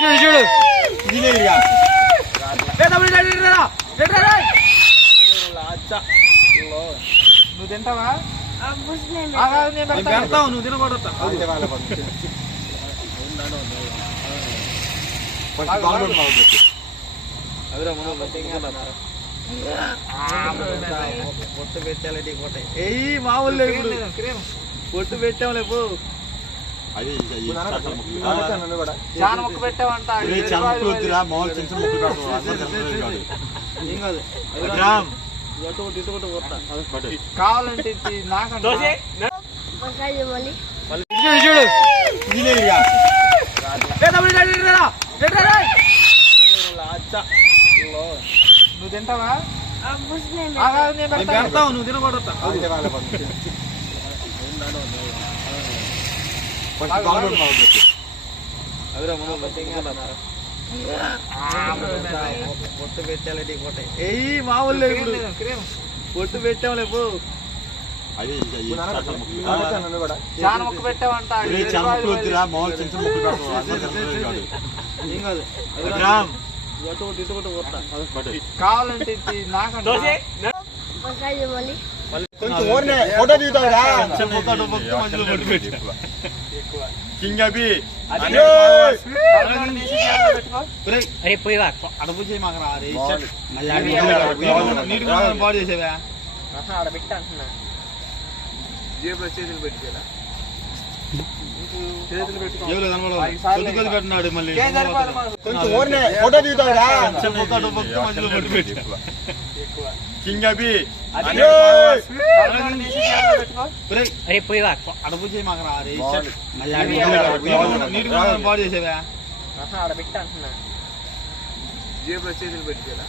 చూడు నువ్వు తింటావా? పెడతావు, నువ్వు తినకూడదు. పొట్టు పెట్టాలి మామూలు పొట్టు పెట్టాము పో. చాలా మొక్క పెట్టామంట. కావాలంటే నాకంటే చూడు నువ్వు తింటావా? పెడతావు, నువ్వు తినకూడదు. పొట్టు పెట్టాలి మామూలు పొట్టు పెట్టాము పో. చాలా మొక్క పెట్టామంట. కావాలంటే నాకంటే ఫోటో దిగుతావురా కింగ్ అభి అడుపు చేయి మాకు బాడీ చేసేవా ఆడబెట్టి అంటున్నా. జేబులో చేతులు పెట్టుకోరా, చేతులు పెట్టుకో పెట్టినాడు. మళ్ళీ ఫోటో దిగుతావురా మధ్యలో పట్టు పెట్టి కింగ్ అభి అడుపు చేయి మాకు బాడీ చేసేవా ఆడబెట్టి అంటున్నా. జేబులో చేతులు పెట్టుకోరా,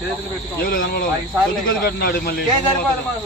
చేతులు పెట్టుకో పెట్టినాడు. మళ్ళీ